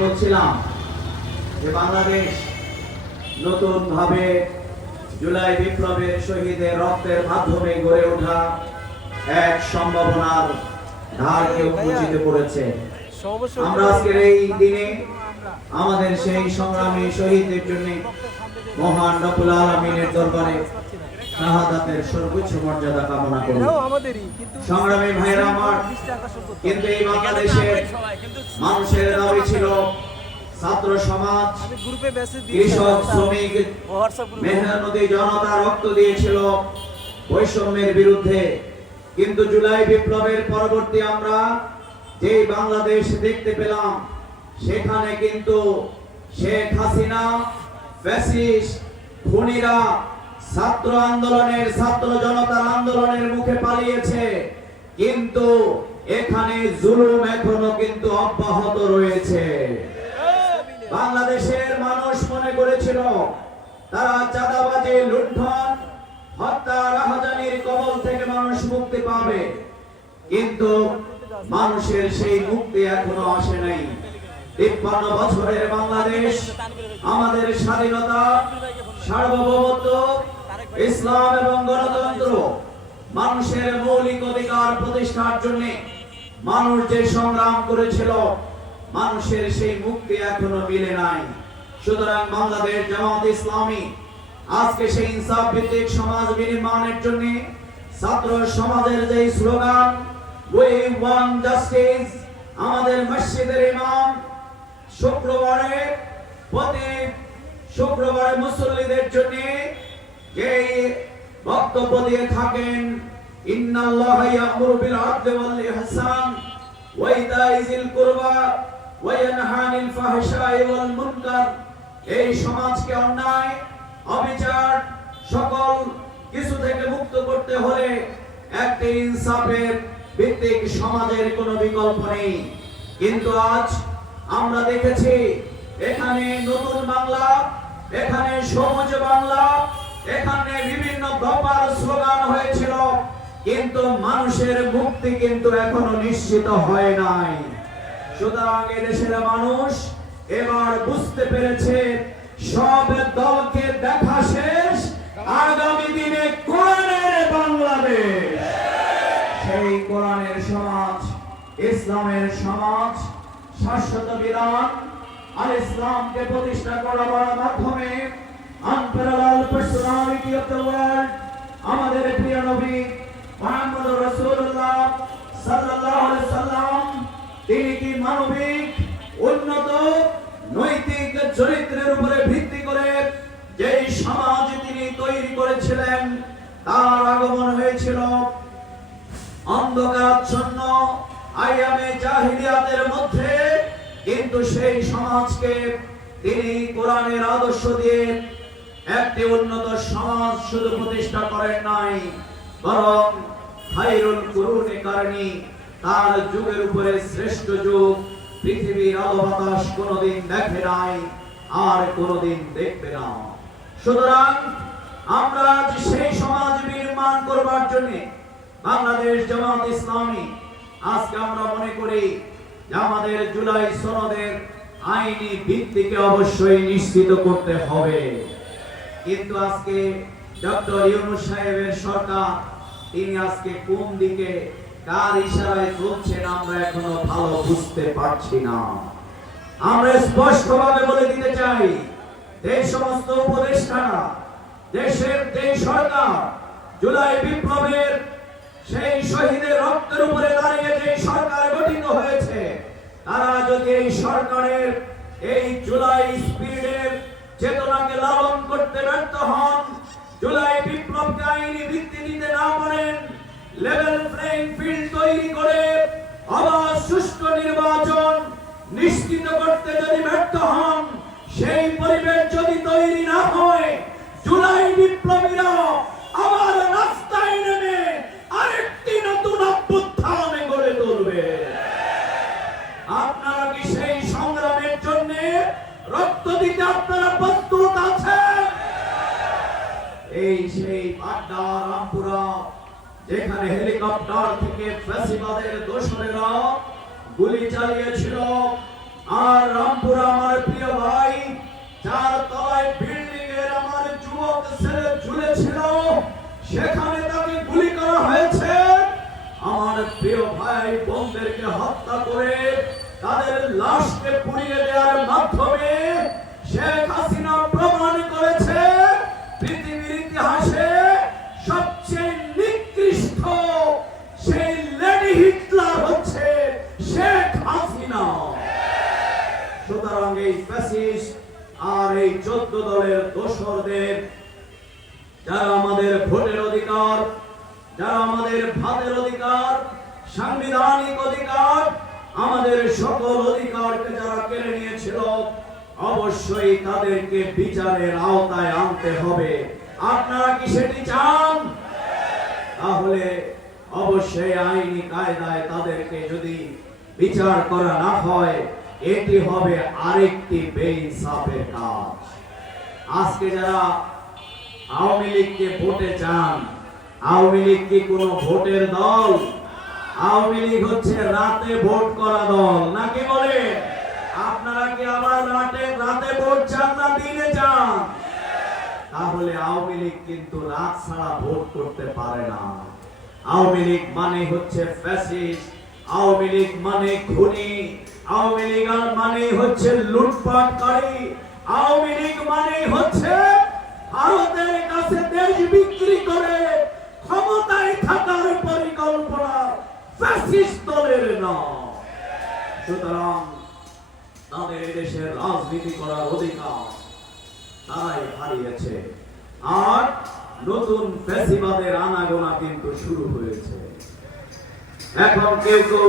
বলছিলাম যে বাংলাদেশ নতুন ভাবে জুলাই বিপ্লবের শহীদের রক্তের মাধ্যমে গড়ে ওঠা এক সম্ভাবনার ধারকে উপচিতে পড়েছে। আমরা আজকের এই দিনে আমাদের সেই সংগ্রামী শহীদদের জন্য মহান রব্বুল আলামিনের দরবারে শাহাদাতের সর্বোচ্চ মর্যাদা কামনা করি। সংগ্রামী ভাইরা আমার, কিন্তু এই বাংলাদেশের মানুষের দাবি ছিল ছাত্র সমাজ, কৃষক, শ্রমিক, মেহনতি জনতা রক্ত দিয়েছিল বৈষম্যের বিরুদ্ধে। কিন্তু জুলাই বিপ্লবের পরবর্তী আমরা যে বাংলাদেশ দেখতে পেলাম, সেখানে কিন্তু শেখ হাসিনা, ফ্যাসিস্ট, খুনিরা ছাত্র আন্দোলনের, ছাত্র জনতার আন্দোলনের মুখে পালিয়েছে, কিন্তু এখানে জুলুম এখনো কিন্তু অব্যাহত রয়েছে। বাংলাদেশের মানুষ মনে করেছিল তারা চাঁদাবাজি, লুণ্ঠন, হত্যা, রাহাজানির কবল থেকে মানুষ মুক্তি পাবে, কিন্তু মানুষের সেই মুক্তি এখনো আসে নাই। ৫৩ বছরের বাংলাদেশ, আমাদের স্বাধীনতা, সার্বভৌমত্ব, ইসলাম এবং গণতন্ত্র, মানুষের মৌলিক অধিকার প্রতিষ্ঠার জন্য মানুষ যে সংগ্রাম করেছিল, মানুষের সেই মুক্তি এখনো মিলে নাই। সুতরাং বাংলাদেশ জামাত ইসলামী আজকে সেই ইনসাফ ভিত্তিক সমাজ বিনির্মাণের জন্য ছাত্র সমাজের যে স্লোগান উই ওয়ান্ট জাস্টিস, আমাদের মসজিদের ইমাম প্রতি শুক্রবারে মুসল্লিদের জন্য যে বক্তব্য দিয়ে থাকেন, ইন্নাল্লাহা ইয়া'মুরু বিল আদলি ওয়াল ইহসান ওয়া ইতা'i যিল কুরবা ওয়া ইয়ানহা আনিল ফাহশাই ওয়াল মুনকার, এই সমাজকে অন্যায়, অবিচার, সকল কিছু থেকে মুক্ত করতে হলে একটি ইনসাফের ভিত্তিক সমাজের কোনো বিকল্প নেই। কিন্তু আজ আমরা দেখেছি এখানে নতুন বাংলা, এখানে সবুজ বাংলা, এখানে বিভিন্ন দফার স্লোগান হয়েছিল, কিন্তু মানুষের মুক্তি কিন্তু এখনো নিশ্চিত হয় নাই। সুতরাং এদেশের মানুষ এবার বুঝতে পেরেছে সব দলকে দেখা শেষ, আগামী দিনে কোরআনের বাংলাদেশ, সেই কোরআনের সমাজ, ইসলামের সমাজ, শাশ্বত বিধান আর ইসলামকে প্রতিষ্ঠা করার মাধ্যমে unparalleled personality of the world, আমাদের প্রিয় নবী মুহাম্মদ রাসূলুল্লাহ সাল্লাল্লাহু আলাইহি সাল্লাম, তিনি কি মানবিক, উন্নত, নৈতিক চরিত্রের উপরে ভিত্তি করে যেই সমাজ তিনি তৈরি করেছিলেন, তার আগমন হয়েছিল অন্ধকারাচ্ছন্ন আইয়ামে জাহিলিয়াতের মধ্যে, কিন্তু সেই সমাজকে তিনি কোরআনের আদর্শ দিয়ে একটি উন্নত সমাজ শুধু প্রতিষ্ঠা করেন নাই, বরং খায়রুল কুরুনি কারণী, তার যুগের উপরে শ্রেষ্ঠ যুগ পৃথিবীর আলো বাতাস কোনদিন দেখে নাই, আর কোনদিন দেখবে না। সুতরাং আমরা সেই সমাজ নির্মাণ করবার জন্য বাংলাদেশ জামাত ইসলামী আজকে আমরা মনে করি যে আমাদের জুলাই সনদের আইনি ভিত্তিকে অবশ্যই নিশ্চিত করতে হবে। কিন্তু আজকে ডক্টর ইউনূস সাহেবের সরকার, তিনি আজকে কোন দিকে, কার ইশারায় চলছেন আমরা এখনো ভালো বুঝতে পারছি না। আমরা স্পষ্টভাবে বলে দিতে চাই, এই সমস্ত উপদেষ্টারা, দেশের যে সরকার জুলাই বিপ্লবের সেই শহীদের রক্তের উপরে দাঁড়িয়ে যে সরকার গঠিত হয়েছে, তারা যদি এই সরকারের এই জুলাই স্পিরিটের চেতনাকে লালন করতে ব্যর্থ হন, জুলাই বিপ্লবকে আইনি ভিত্তি দিতে না পারেন, লেভেল প্লেইং ফিল্ড তৈরি করে অবাধ সুষ্ঠু নির্বাচন নিশ্চিত করতে যদি ব্যর্থ হন, সেই পরিবেশ যদি তৈরি না হয়, জুলাই বিপ্লবীরা আবার রাস্তায় নেমে আরেকটি নতুন অভ্যুত্থান গড়ে তুলবে। আপনারা কি সেই সংগ্রামের জন্য রক্ত দিতে আপনারা প্রস্তুত আছেন? এই সেই পাড্ডা, রামপুরা, যেখানে হেলিকপ্টার থেকে ফ্যাসিবাদের দোসরেরা গুলি চালিয়েছিল, আর রামপুরা আমার প্রিয় ভাই, চার তলায় বিল্ডিং এর আমার যুবক ছেলে ঝুলেছিল, সেখানে তাকে গুলি করা হয়েছে। আমার প্রিয় ভাই বোনদেরকে হত্যা করে তাদের লাশকে পুড়িয়ে দেওয়ার মাধ্যমে শেখ হাসিনা প্রমাণ করেছে পৃথিবীর ইতিহাসে সবচেয়ে নিকৃষ্ট সেই লেডি হিটলার হচ্ছে শেখ হাসিনা। সুতরাং এই ফ্যাসিস্ট আর এই 14 দলের দোসরদের, যারা আমাদের ভোটের অধিকার, যারা আমাদের ভাতের অধিকার, সাংবিধানিক অধিকার, আমাদের সকল অধিকারকে যারা কেড়ে নিয়েছিল, অবশ্যই তাদেরকে বিচারের আওতায় আনতে হবে। আপনারা কি সেটি চান? তাহলে অবশ্যই আইনি কায়দায় তাদেরকে যদি বিচার করা না হয়, এটি হবে আরেকটি বেইনসাফের কাজ। আজকে যারা আওয়ামী লীগকে ভোটে চান, আওয়ামী লীগ কি কোনো ভোটের দল? আওয়ামী লীগ হচ্ছে রাতে ভোট করা দল, নাকি বলে? আপনারা কি আবার রাতে ভোট চান না দিনে চান? তাহলে আওয়ামী লীগ কিন্তু রাত ছাড়া ভোট করতে পারে না। আওয়ামী লীগ মানে হচ্ছে ফ্যাসিস্ট, আওয়ামী লীগ মানে খুনি, আওয়ামী লীগ মানে হচ্ছে লুটপাটকারী, আওয়ামী লীগ মানে হচ্ছে ভারতের কাছে দেশ বিক্রি করে ক্ষমতায় থাকার পরিকল্পনা ফ্যাসিস্ট দলের নাম। সুতরাং তাদের দেশের রাজনীতি করার অধিকার তারাই হারিয়েছে, আর নতুন ফ্যাসিবাদের আনাগোনা কিন্তু শুরু হয়েছে। এখন কেউ কেউ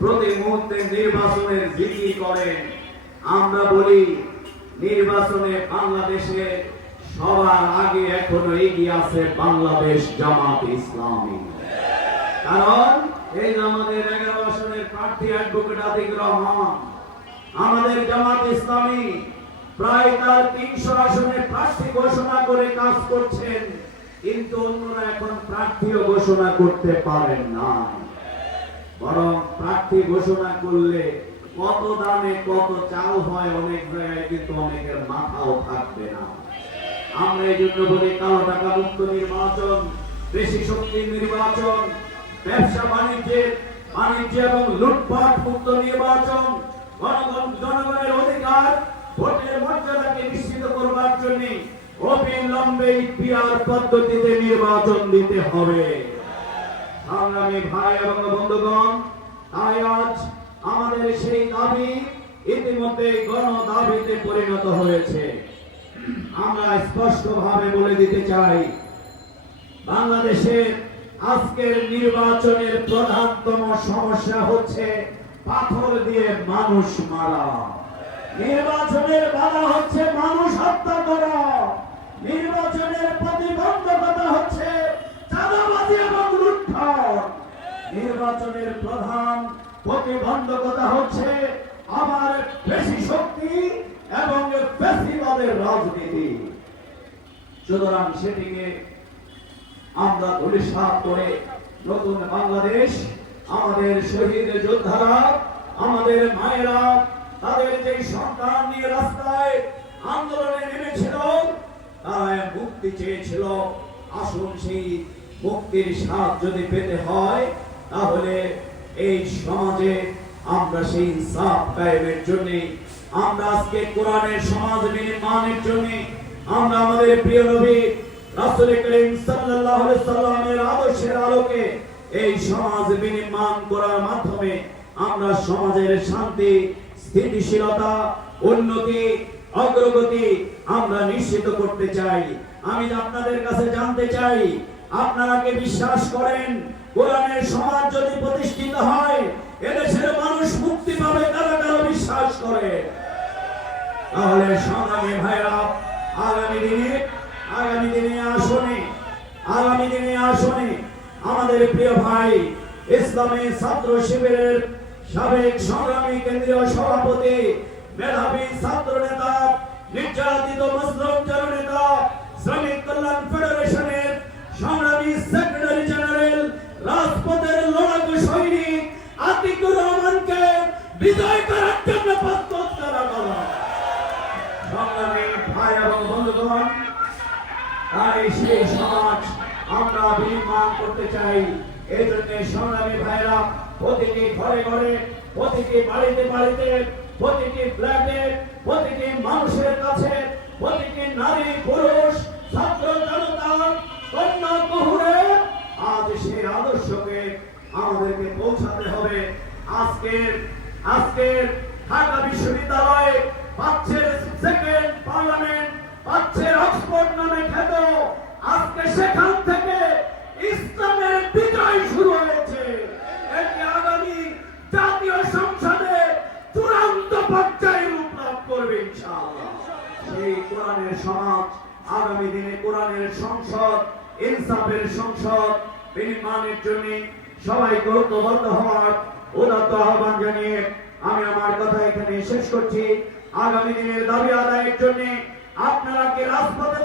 প্রতি মুহূর্তে নির্বাচনের জিকির করেন। আমরা বলি নির্বাচনে বাংলাদেশে সবার আগে এখনো এগিয়ে আছে বাংলাদেশ জামাত ইসলামী। কারণ এই আমাদের 11 আসনের প্রার্থী অ্যাডভোকেট আতিক রহমান, আমাদের জামাত ইসলামী প্রায় তার 300 আসনে প্রার্থী ঘোষণা করে কাজ করছেন, কিন্তু অন্যরা এখন প্রার্থীও ঘোষণা করতে পারেন না। বরং প্রার্থী ঘোষণা করলে কত দামে কত চাল হয় অনেক জায়গায় কিন্তু অনেকের মাথাও থাকবে না। আমরা এই জন্য বলি কালো টাকা মুক্ত নির্বাচন, বেশি শক্তির নির্বাচন, ব্যবসা বাণিজ্য এবং লুটপাট মুক্ত নির্বাচন, জনগণের অধিকার ভোটের মর্যাদাকে নিশ্চিত করবার জন্য অবিলম্বে পিআর পদ্ধতিতে নির্বাচন দিতে হবে। সংগ্রামী ভাই এবং বন্ধুগণ, তাই আজ আমাদের সেই দাবি ইতিমধ্যে গণদাবিতে পরিণত হয়েছে। আমরা স্পষ্টভাবে বলে দিতে চাই, বাংলাদেশে আজকের নির্বাচনের প্রধানতম সমস্যা হচ্ছে পাথর দিয়ে মানুষ মারা। নির্বাচনের বাধা হচ্ছে মানুষ হত্যা করা। নির্বাচনের প্রতিবন্ধকতা হচ্ছে চাঁদাবাজি এবং লুটপাট। নির্বাচনের প্রধান প্রতিবন্ধকতা হচ্ছে আমার বেশি শক্তি এবং ফ্যাসিবাদের রাজনীতি। সুতরাং সেটিকে আমরা ধূলিসাৎ করে নতুন বাংলাদেশ, আমাদের শহীদ যোদ্ধারা, আমাদের মায়েরা তাদের যে সন্তান নিয়ে রাস্তায় আন্দোলনে নেমেছিল, তারা মুক্তি চেয়েছিল। আসুন সেই মুক্তির স্বাদ যদি পেতে হয়, তাহলে এই সমাজে আমরা সেই ইনসাফ কায়েমের জন্য, আমরা আজকে কোরআনের সমাজ নির্মাণের জন্য, আমরা আমাদের প্রিয় নবী রাসূল করিম সাল্লাল্লাহু আলাইহি সাল্লামের আদর্শের আলোকে এই সমাজ বিনির্মাণ করার মাধ্যমে আমরা সমাজের শান্তি, স্থিতিশীলতা, উন্নতি, অগ্রগতি আমরা নিশ্চিত করতে চাই। আমি আপনাদের কাছে জানতে চাই, আপনারা কি বিশ্বাস করেন কোরআনের সমাজ যদি প্রতিষ্ঠিত হয় এদেশের মানুষ মুক্তি পাবে? কারা কারা বিশ্বাস করে? তাহলে সংগ্রামী ভাইরা, আগামী দিনে আসনে আমাদের প্রিয় ভাই ইসলামী ছাত্র শিবিরের সাবেক সংগ্রামী কেন্দ্রীয় সভাপতি, মেধাবী ছাত্র নেতা, নির্যাতিত মুসলিম জননেতা, শ্রমিক কল্যাণ ফেডারেশনের সংগ্রামী সেক্রেটারি জেনারেল, রাজপথের লড়াকু সৈনিক আতিকুর রহমানকে বিজয় করার জন্য প্রস্তুত করা হলো। সংগ্রামী ভাই এবং বন্ধুগণ, তাই সেই সমাজ আমরা বিনির্মাণ করতে চাই। এই জন্য সংগ্রামী ভাইরা প্রতিটি ঘরে ঘরে, প্রতিটি বাড়িতে বাড়িতে, প্রতিটি ফ্ল্যাটে, প্রতিটি মানুষের কাছে, প্রতিটি নারী পুরুষ ছাত্র জনতার কন্যা বহুরে আজ সেই আদর্শকে আমাদেরকে পৌঁছাতে হবে। আজকে ঢাকা বিশ্ববিদ্যালয়ে পাচ্ছে সেকেন্ড পার্লামেন্ট, পাচ্ছে অক্সফোর্ড নামে খ্যাত। আজকে সেখান থেকে ইসলামের বিজয় শুরু হয়েছে। এটি আগামী জাতীয় সংসদে চূড়ান্ত পর্যায়ে রূপ লাভ করবে ইনশাআল্লাহ। সেই কোরআনের সমাজ, আগামী দিনে কোরআনের সংসদ, ইনসাফের সংসদ বিনির্মাণের জন্য সবাইকে ঐক্যবদ্ধ হওয়ার উদাত্ত আহ্বান জানিয়ে আমি আমার কথা এখানে শেষ করছি। আগামী দিনের দাবি আদায়ের জন্য আপনারা কি রাজপথে